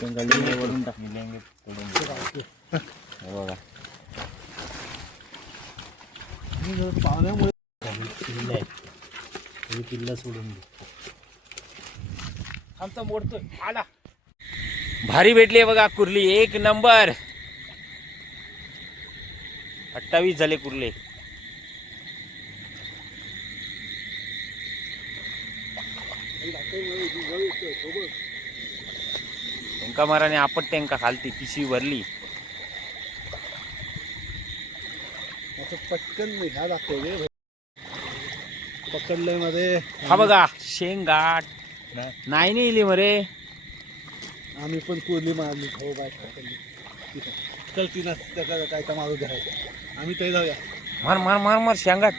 त्यांना लिंगे वरून टाकली लिंगे तोडून दिले. हे बघा पाहुण्यामुळे किल्ला आहे. हे किल्ला सोडून दे. आमचा मोडतोय आला. भारी भेटली बघा कुर्ली. एक नंबर. अठ्ठावीस झाले कुर्ले. त्यांका माराने आपट त्यांका खालती पिशवी भरली. असं पटकन ह्या दाखवले पकडलंयमध्ये. हा बघा शेंगाट. नाही नेली मरे. आम्ही पण कोरली मारली. हो बाय. चल तिला त्याला काय तर मारू द्यायचं आम्ही ते जाऊया. मार मार मार मार शेंगाट.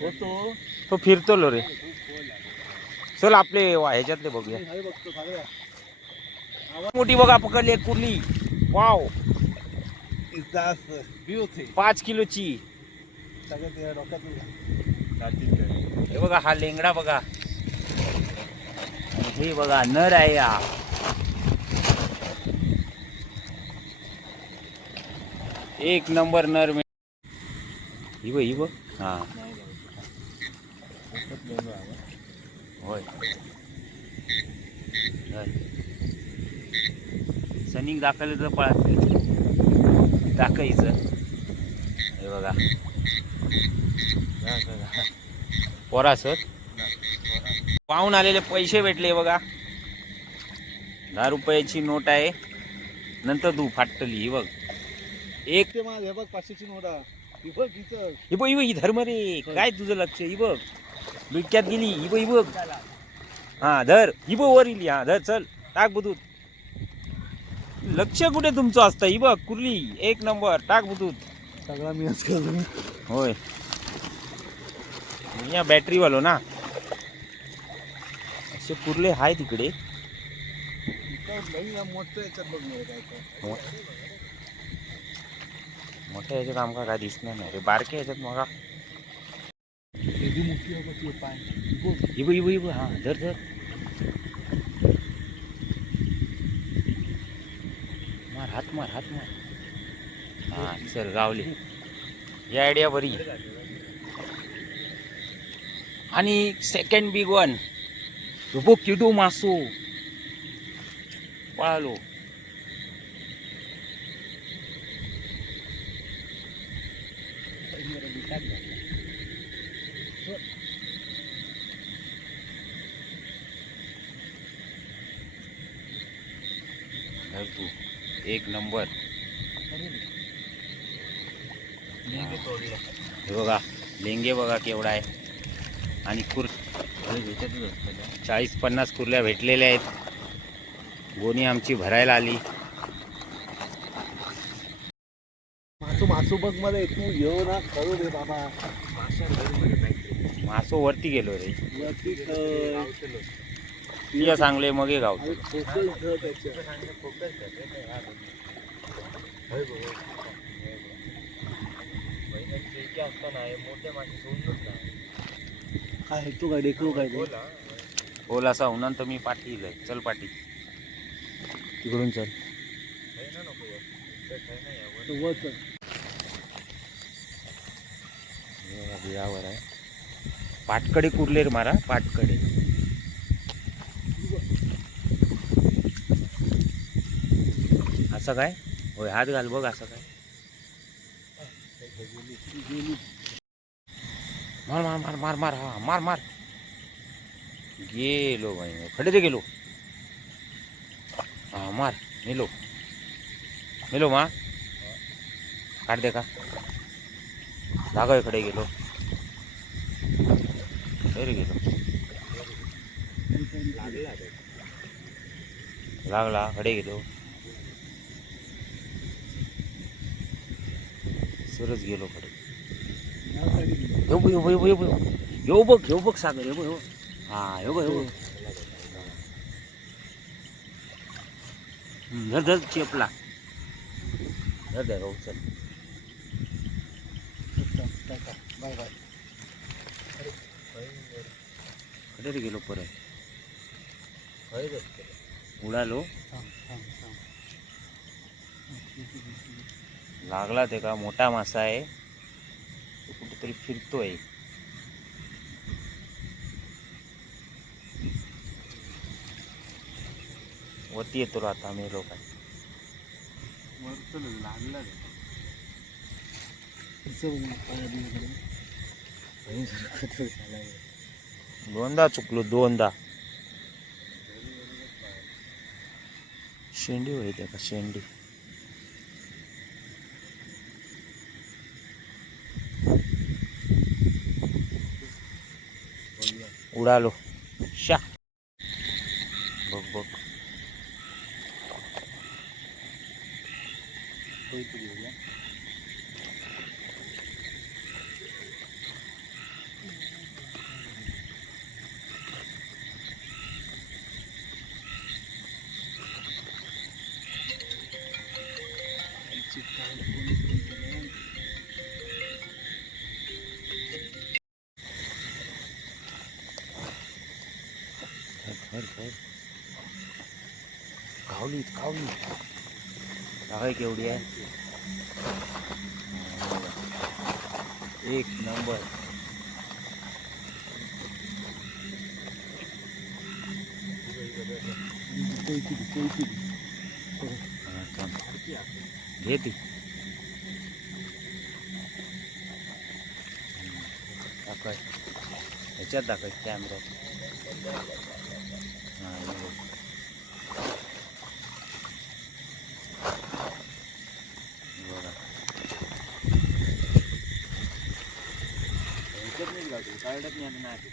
होतो. तो फिरतो लो रे. चल आपले वा ह्याच्यातले बघूया. मोठी बघा पकडली एक कुर्ली. वाव. जास्त पाच किलोची. हे बघा हा लेंगडा बघा. हे बघा नर आहे या एक नंबर नर मिळ ही बघ ही बघ. हा. होय. सनिक दाखवलं तर पळत दाखायचं हे बघा. पोरासोत पाहून आलेले पैसे भेटले बघा. दहा रुपयाची नोट आहे. नंतर तू फाटली ही बघ. एक ते माझ हे बघ पाचशेची नोटा ही ही बघ ही बघ ही धर्म रे. काय तुझं लक्ष ही बघ. डुक्यात गेली ही बघ ही बघ हा धर. ही बघ वर इली हा धर चल. टाक बुतूत लक्ष कुठे तुमचं असतं? ही बघ कुर्ली एक नंबर. टाक बुतूत सगळा मी होय. या बॅटरी वालो ना. असे पुरले हाय तिकडे याच्यात मोठ्या ह्याच्यात आमका काय दिसणार नाही रे. बारक्या ह्याच्यात मगा एवढी मोठी आहे बघ ती पाय ही बघ इब इब। इब हां धर धर मार हात मार हात मार। हां सर गावले ही आयडिया बरी। आणि सेकंड बिग वन रुपो किडू मासो। पळालो धर तू एक नंबर. हे बघा लेंगे बघा केवढा आहे. आणि कुर चाळीस पन्नास कुर्ल्या भेटलेल्या आहेत. गोणी आमची भरायला आली. मासू मासू बघमध्ये तू येऊ ना करू दे बाबा. मासो वरती गेलो रे. वरती तुझ्या चांगले मगे गाव ठेव त्याच्यावर. काय तू काय डेकरू काय ते? बोल असा उन्हान तर मी पाठी चल पाठी तिकडून चल तो वर चढ. हे बघा बिळावर आहे पाटकडे कुरले रे मारा पाटकडे असं काय? होय हात घाल बघ असं काय. मार मार मार मार मार हा मार मार. गेलो बाई खडे ते गेलो. हा मार नेलो. नेलो मा. काढ दे का? जागा गेलो. रे गेलो. लागला कडे गेलो. सरच गेलो कडे. येऊ बघ, येऊ बघ, येऊ बघ, येऊ. येऊ बघ येऊ बघ सागर येऊ येऊ. हा येऊ बघ येऊ धर धर चेपला धर धर हो चल. बाय बायकडे रे गेलो परत उडालो थांब थांब थांब लागला ते का मोठा मासा आहे. तो कुठेतरी फिरतोय. वरती येतो आता आम्ही लोक. लागला दोनदा चुकलो दोनदा. शेंडी होईल का शेंडी? उडालो शा बघ बघ धर काय केवढी आहे? एक नंबर. हा, घे ती. दाखव ह्याच्यात दाखव कॅमेरा हा हे बघ. हे बघा ह्याच्यात नाही गावतो नाही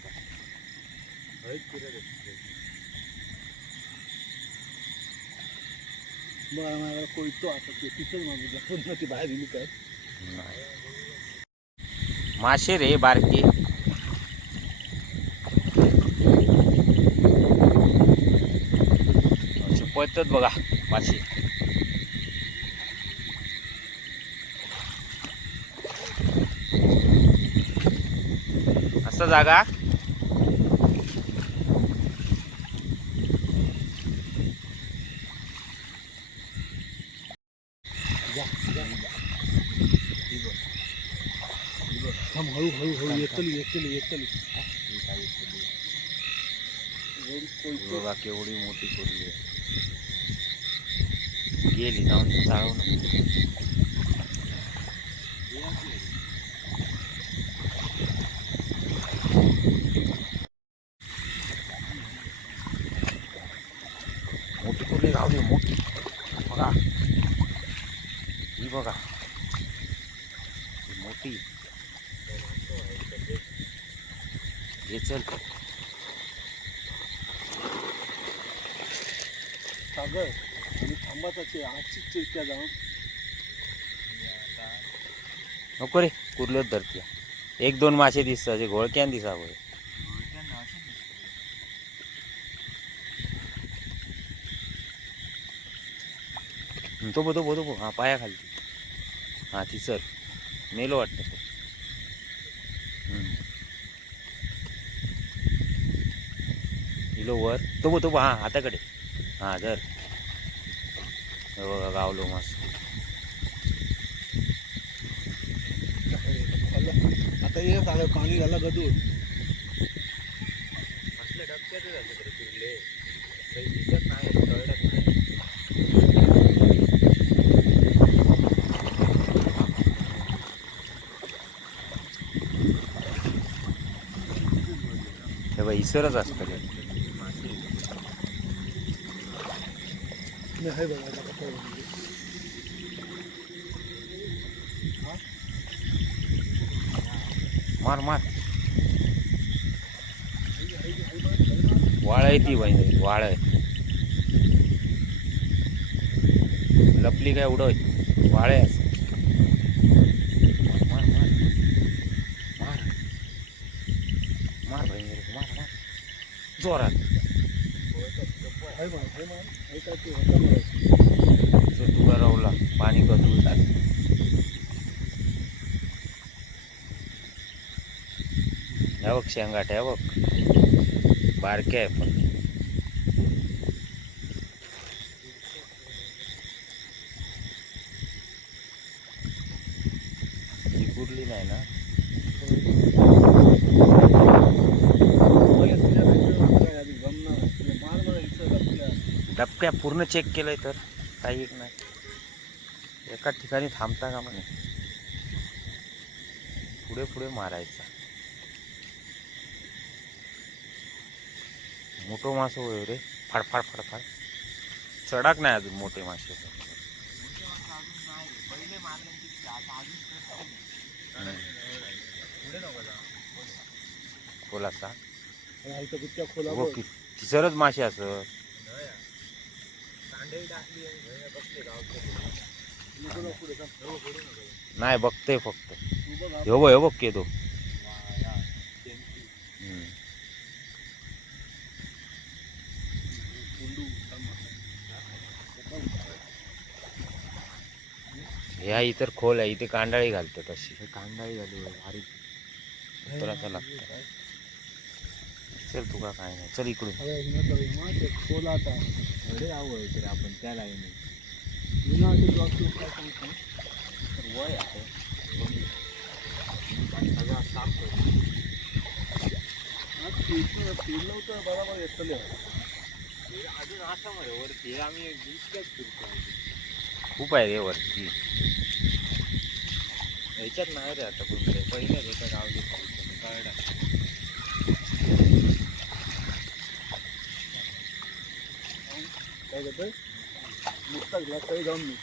बरं मला कोयतो आता ते तिथंच मागू पुन्हा ती बाहेर दिली काय? नाही. मासे रे बारके. असे पळतात बघा मासे असा जागा. जा जा थांब हळू हळू हळू येतली येतली येतली. केवढी मोठी कुर्ली आहे गेली जाऊन चाळवून मोठी कुर्ली गावली मोठी बघा ही बघा ही मोठी हे चल सागर आणि थांबाचाचे आजचीच इतक्या जाऊन. नको रे कुर्ल्योच धरते एक दोन मासे दिसतात जे घोळक्यान दिसा बघ तो बो तो बो तो बो हा पाया खालती हा ती सर मेलो वाटतं तो. इलो वर. तो बो तो हा हाताकडे. हा धर. हे बघा गावलो मस्त. आता ये सागर पाणी झालं गदूर असले डबक्यात जाते तरी फिरले काही दिसत नाही कळलं नाही. तेव्हा इसरच असतं ते. आहे बघा आता कसं आहे. मार मार वाळ आहे ती बाई वाळ आहे लपली काय उडव वाळ आहे असं. मार मार मार बाई मार मार जोरात जो तुला पाणी बदलू लाग बघ शेंगाट बघ. बारक्या आहे पण. कुरली नाही ना? डबक्या पूर्ण चेक केलंय तर काही एक नाही. एका ठिकाणी थांबता का म्हणे पुढे पुढे मारायचा. मोठो मासो होय रे. फाडफाड फाडफाड चढाक नाही अजून मोठे मासे. कोलासा आणि इथं कुठच्या खोला हो की. तिसरच मासे असत नाही बघते फक्त. हो बघ हो बघ के तो. हम्म. ह्या इतर खोल आहे इथे कांडाळी घालतात अशी. कांडाळी घालू भारी. लागतं. चल तुका काय नाही. चल इकडून. खोल आता. एवढे आवड तर आपण त्या लाईनी विना ते काय सांगतो तर वय आहे सगळा साफ तर बरोबर येतले अजून असं वरती आम्ही इतक्याच फिरतो खूप आहे रे वरती. ह्याच्यात नाही रे आता कुठे. पहिल्याच एका गाव कळडा काय करतोय नुसता ग्लास तरी जाऊन मी.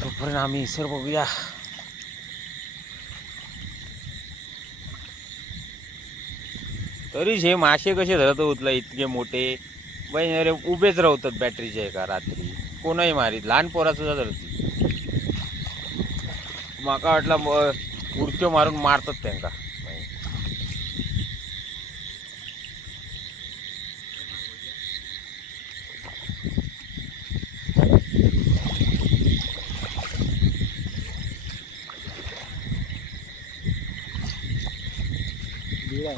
तोपर्यंत आम्ही सर बघूया तरीच हे मासे कसे धरत उतला इतके मोठे? बाई अरे उभेच राहतात बॅटरीच्या एका रात्री. कोणही मारीत लहान पोरा सुद्धा धरती माका वाटला उडक्यो मारून मारतात त्यांका बिळा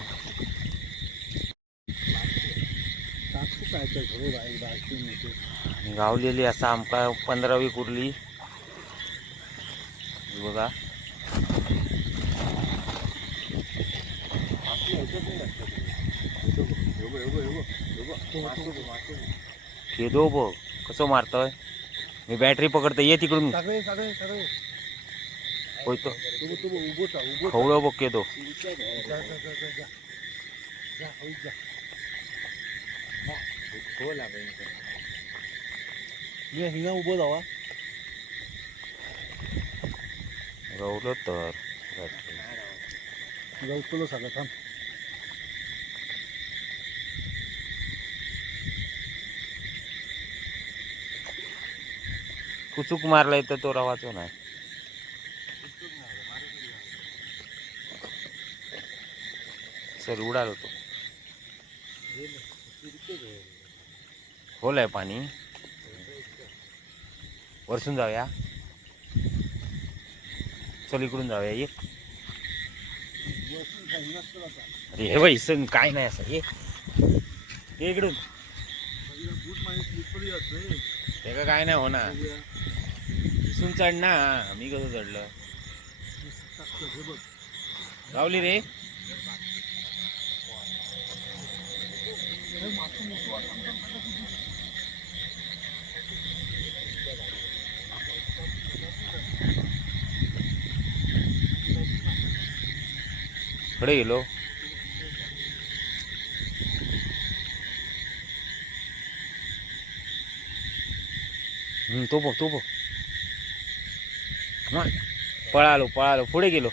टाकतो काय तर घरो राहील बाकी नव्हते आणि गावलेली असा आमका पंधरावी कुर्ली हे बघा खेदो बघ कसं मारतोय मी बॅटरी पकडतो ये तिकडून सगळे सगळे सगळे होय तो तू तू उभो था उभो खवळं बघ केदो जा जा जा जा होई जा खोल आहे मी हिना उभो जावा गवलं तर. जाऊतो सगळं थांब. कुचूक मारलाय तर तो रवाचो नाही. चल उडालो तो. खोल आहे पाणी. वरसून जाऊया. चल इकडून जाऊया ये. अरे हे बाई सण काय नाही असं ये. ये इकडून. ते का काय नाही होणार. इसून चढ ना मी कसं चढलं? लावली रे. हे मासूम गेलो हम्म, तो बघ तो बघ. मार पळालो पळालो. पुढे गेलो.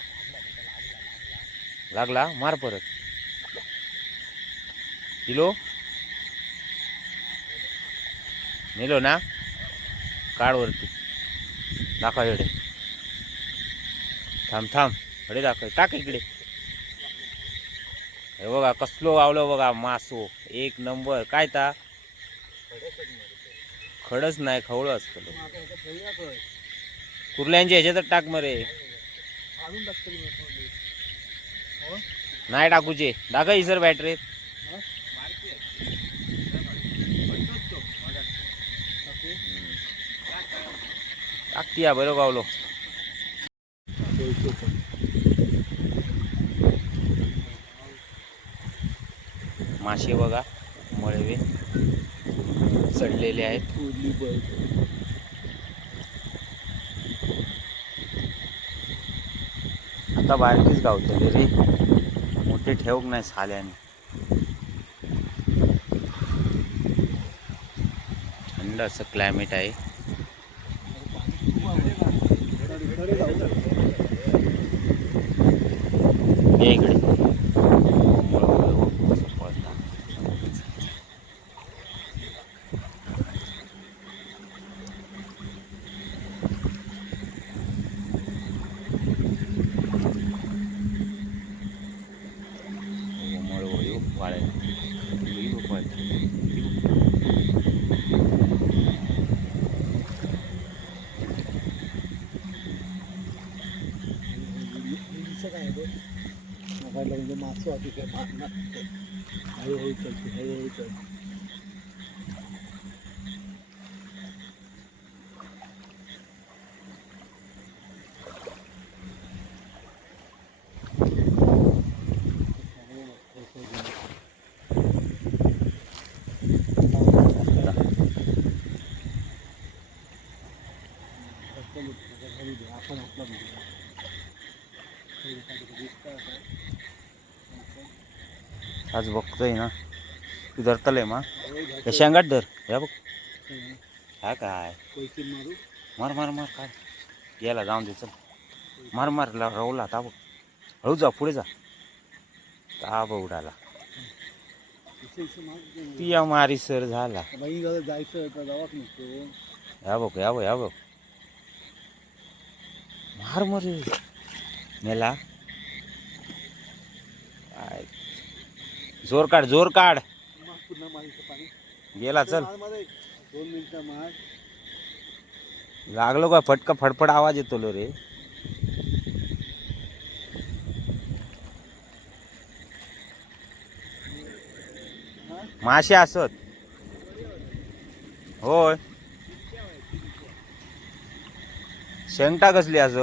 लागला मार परत. किलो नेलो ना? काढ वरती. इकडे थांब थांब. इकडे दाखव. टाक इकडे. हे बघा कसलो गावलं बघा मासो. एक नंबर. काय ता? खडच नाही खवळ असतं मग ह्याच्यात कुर्ल्यांच्या ह्याच्यातच टाक मरे. नाही टाकूचे. दाखव सर बॅटरीत टाकती या बरं गावलो. मासे बघा मळवे चढलेले आहेत. आता बारकीच गावतले रे मोठे ठेवक नाही साल्याने. थंड असं क्लायमेट आहे. इकडे मळव येऊ वाळायला येऊ काय मोबाईलला म्हणजे मासू होती आज बघतोय ना. तू धरतलंय मा शेंगाट धर. या बघ. हा काय? मार मार मार काय? गेला जाऊन दे चल. मार मार ला- ता ताब. हळू जा पुढे जा. ताब उडाला. इसे ती या मारी सर झाला. जायचं या बघ या बघ या बघ. मार मर. मेला. जोर काढ जोर काढ. गेला चल. लागलो का? फटका फडफड आवाज येतो लो रे. मासे असत होय. शेंगटा कसली असत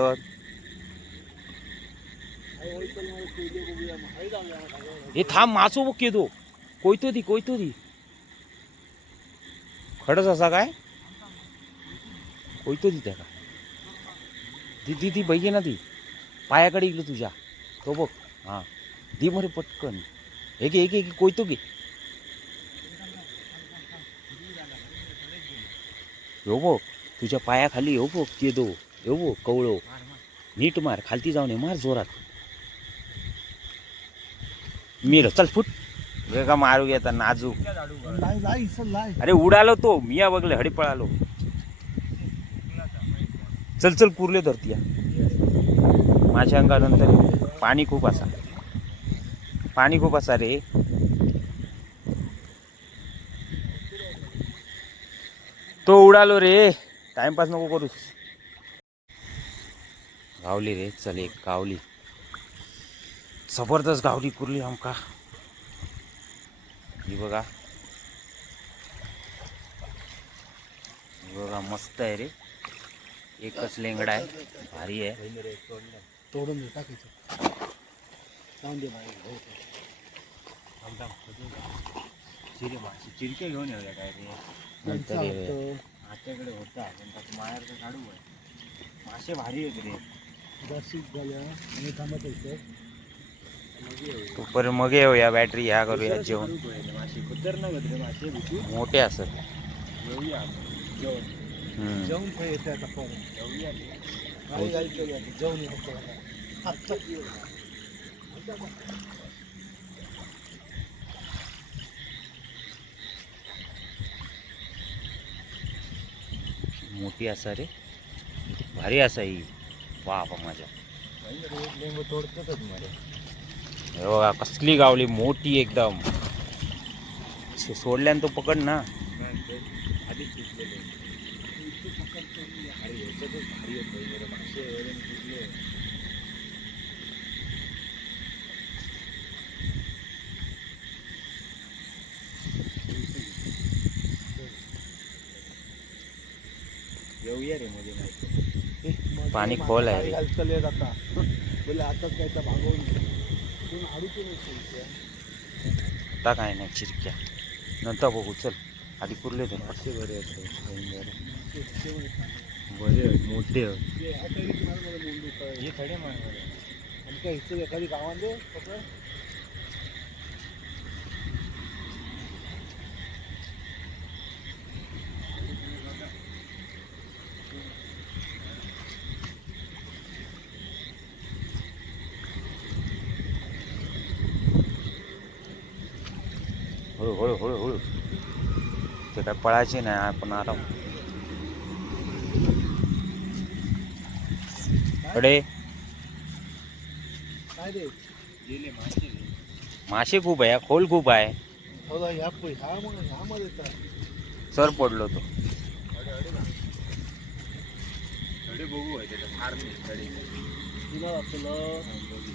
हळूहळू चल मला कोयते बघूया मग हळू जाऊया हे थांब मासो बघ येतो कोयतो दी कोयतो दी खडच असा काय? कोयतो दी त्याला ती ती ती बघे ना ती. पायाकडे इकलं तुझ्या. तो बघ. हां. दी मरे पटकन. हे एक एक हे कोयतो की हो बघ तुझ्या पायाखाली हो बघ ते दो हो बघ कवळो. नीट मार खालती जाऊन ये मार जोरात. मीर चल फुट. वेगा मारू घेता लाय अरे उडालो तो मिया बघले हडी पळालो. चल चल कुर्ले धरती माझ्या अंगानंतर पाणी खूप असा. पाणी खूप असा रे. तो उडालो रे. टाइमपास नको करूस. गावली रे चल एक गावली. जबरदस्त गावली कुर्ली आमका ही बघा. ही बघा मस्त आहे रे. एकच लेंगडा आहे. भारी आहे. तोडून टाकायचं हो. चिरके घेऊन येऊया काय रे? नंतर. आत्याकडे होता पण त्याचं माहेरचं काढू आहे. मासे भारी आहेत रे. दर्शिक झाल्या आणि थांबत होतं. तू पर मग येऊया बॅटरी ह्या करूया जेवण. मोठे असत आता मोठी असा रे. भारी असा ही. बापा माझ्या. तोडतच तोडतोच हे बघा कसली गावली मोठी एकदम. सोडल्यानं तो पकड ना. येऊया रे मध्ये नाही. पाणी खोल आहे बोले आताच काय भागवून दोन अडीचशे नसते आता काय नाही चिरक्या. नंतर बघू चल. आधी पुरले ते मासे बरे बरे मोठे. हे खडे मारणार. आणि काय इथं एखादी गावांमध्ये कसं हळू हळू हळू हळू ते काय पळायचे नाही आपण आराम. अडे. मासे. खूप आहे खोल खूप आहे. सर पडलो तो.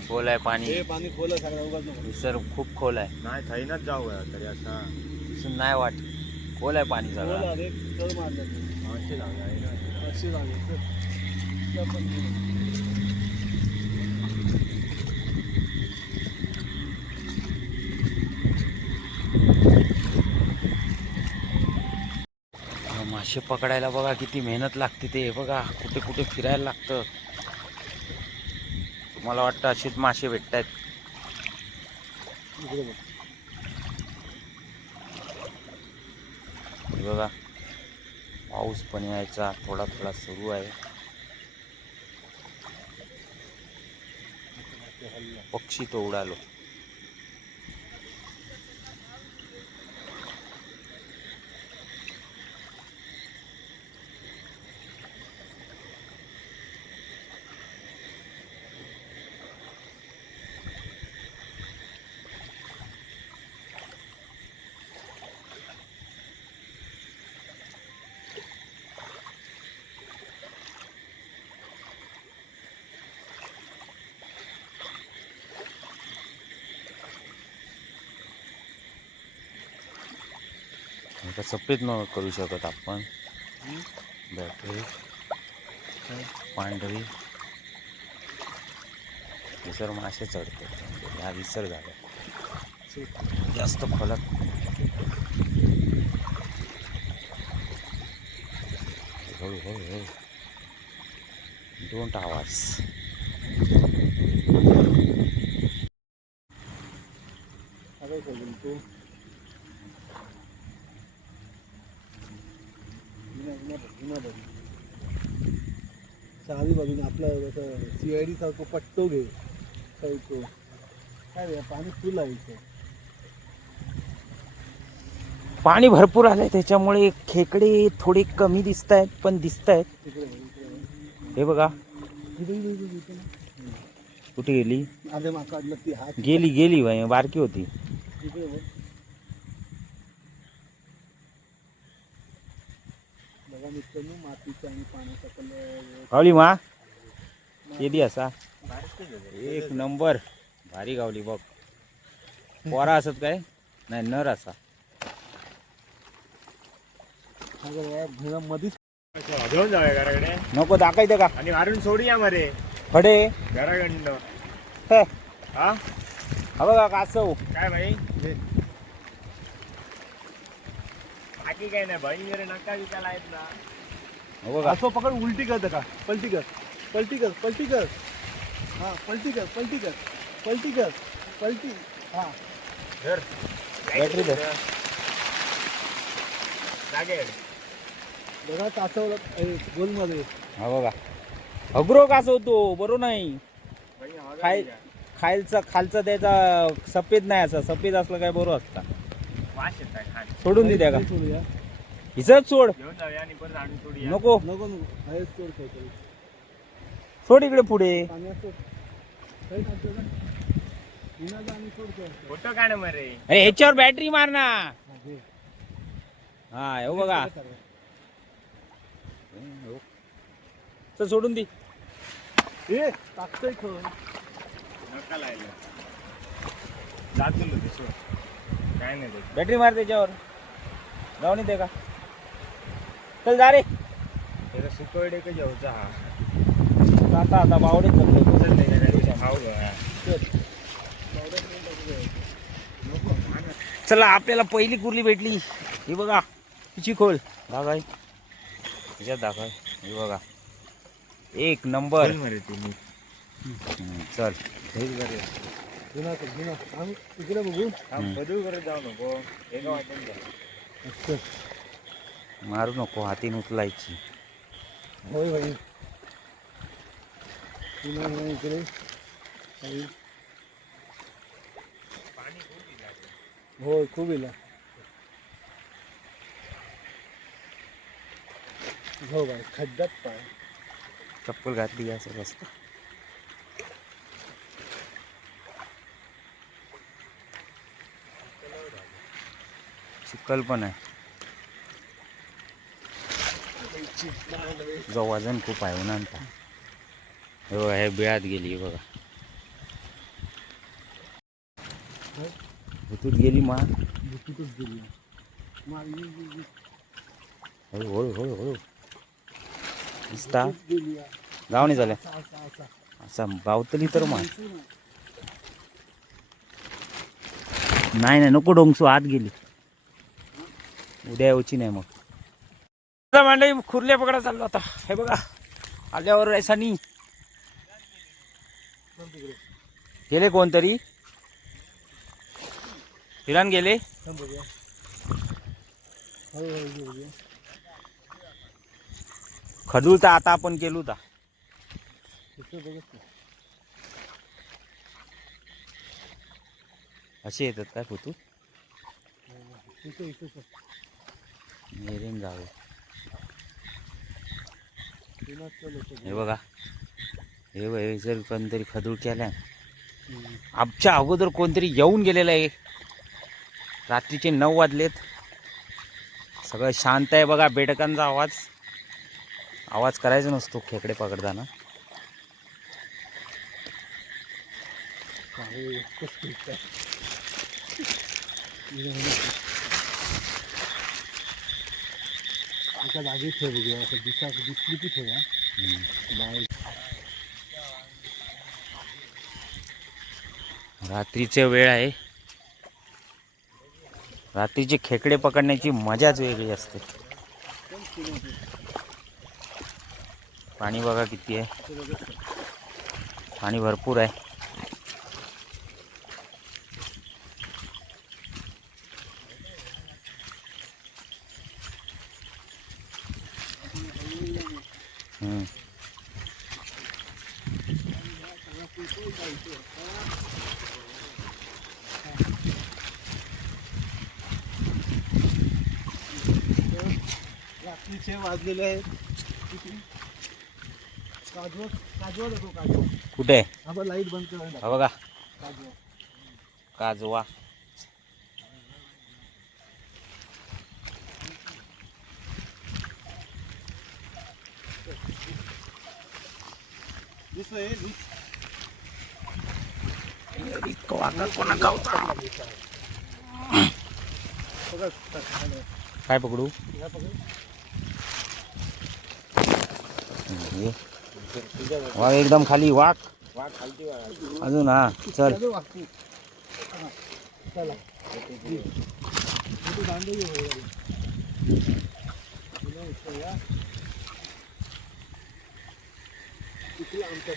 खोल आहे पाणी. हे पाणी खोल सर खूप खोल आहे. नाही थैनाच जाऊ आहे तरी असा. नाही वाट खोल आहे पाणी सगळं. मासे आहे ना. पकडायला बघा किती मेहनत लागते ते. बघा कुठे कुठे फिरायला लागतं. मला वाटतं अशीच मासे भेटत आहेत इकडे बघा पाऊस पण यायचा थोडा थोडा सुरू आहे. पक्षी तो उडालो. आता सफेद न करू शकत आपण. बॅटरी. पांढरी. विसर मासे चढते. हा विसर झाला जास्त खोलात. हळू हळू हळू डोंट आवाज आता खोलून तू विना- विना बघ, विना बघ. चारी बाजूने आपलं जसं सी आय डी सारखं पट्टो घे साईडतो काय रे पाणी फुल आहे इथं. पाणी भरपूर आलंय त्याच्यामुळे खेकडे थोडे कमी दिसत आहेत पण दिसत आहेत. हे बघा. कुठे गेली? ती गेली गेली बाई बारकी होती. मातीचा आणि पाण्याचा कलर गावली मा? केली असा. एक नंबर. भारी गावली बघ. पोरा असत काय? नाही नर असा. मध्येच घेऊन जाऊया घराकडे. नको दाखायचं का? आणि मारून सोडूया मरे खडे घराकडनं. हे, हा? हा बघा कासव. काय भाई बाकी काय नाही भाई वगैरे नका विकायला आहेत ना. असं पकड उलटी कर का पलटी कर. पलटी कर पलटी कर. हा पलटी कर पलटी कर. पलटी कर पलटी. हा. धर. बॅटरी धर. बघा कासवला गोलमध्ये. हा बघा. अग्रो कासव तो बरो नाही. खाय. खायचा खालचा त्याचा सफेद नाही असा. सफेद असलं काय बरो असता? सोडून दे का सोडूया. हिचंच सोड नको. नको नको. सोड इकडे पुढे. अरे ह्याच्यावर बॅटरी मार ना हा. हा बघा? चल सोडून दे. ए टाकतोय खर नका लायला. जातील काय नाही ते बॅटरी मार त्याच्यावर. जाऊन येते का? चल जा रे. त्याचा सुकवडे का जेवचा हा. आता आता बावडे चला आपल्याला पहिली कुर्ली भेटली. ही बघा तिची खोल. दाखवाय तिच्यात दाखवाय ही बघा. एक नंबर. हम्म, चल. जुना तो, जुना. आम्ही इकडे बघू. जाऊ नको. एका वाटेने जा. मारू नको हातीन उचलायची. होय भाई. होय खूप इला. हो बाय खड्ड्यात पाय. चप्पल घातली असं बसत. चिकल पण आहे. जो वजन खूप आहे उन्हांचा हे बघा हे बिळात गेली हे बघा. भुतूत गेली मा भुतीतच गेली. हळू हळू हळू हळू दिसता? गाव नाही झाल्या? असा बावतली तर मा नाही नाही नको डोंगसू आत गेली. उद्या यायची नाही मग. मांडई खुर्ल्या पकडा चाललो आता. हे बघा आल्यावर रायसानी गेले कोणतरी? हिरान गेले? थांब तर आता आपण केलो होता असे येतात काय फोटो इथं मेरेन जावे हे बघा. हे बघ हे जर कोणतरी खदूळ केल्या. आमच्या अगोदर कोणतरी येऊन गेलेलं आहे. रात्रीचे नऊ वाजलेत. सगळं शांत आहे बघा बेडकांचा आवाज. आवाज करायचा नसतो खेकडे पकडताना काय एकच पीक आहे. एका जागी ठेव बघूया असं दिसा दिसली की ठेवा रात्रीचे वेळ आहे. रात्रीचे खेकडे पकडण्याची मजाच वेगळी असते. पाणी बघा किती आहे. पाणी भरपूर आहे. वाजलेले आहेत काजवा काजवा देतो काजवा कुठे? हा बघ लाइट बंद करायला हा बघा. काजवा काजवा. दिसतोय. काय पकडू. वाघ एकदम खाली वाघ. अजून हा चल. चला आमच्या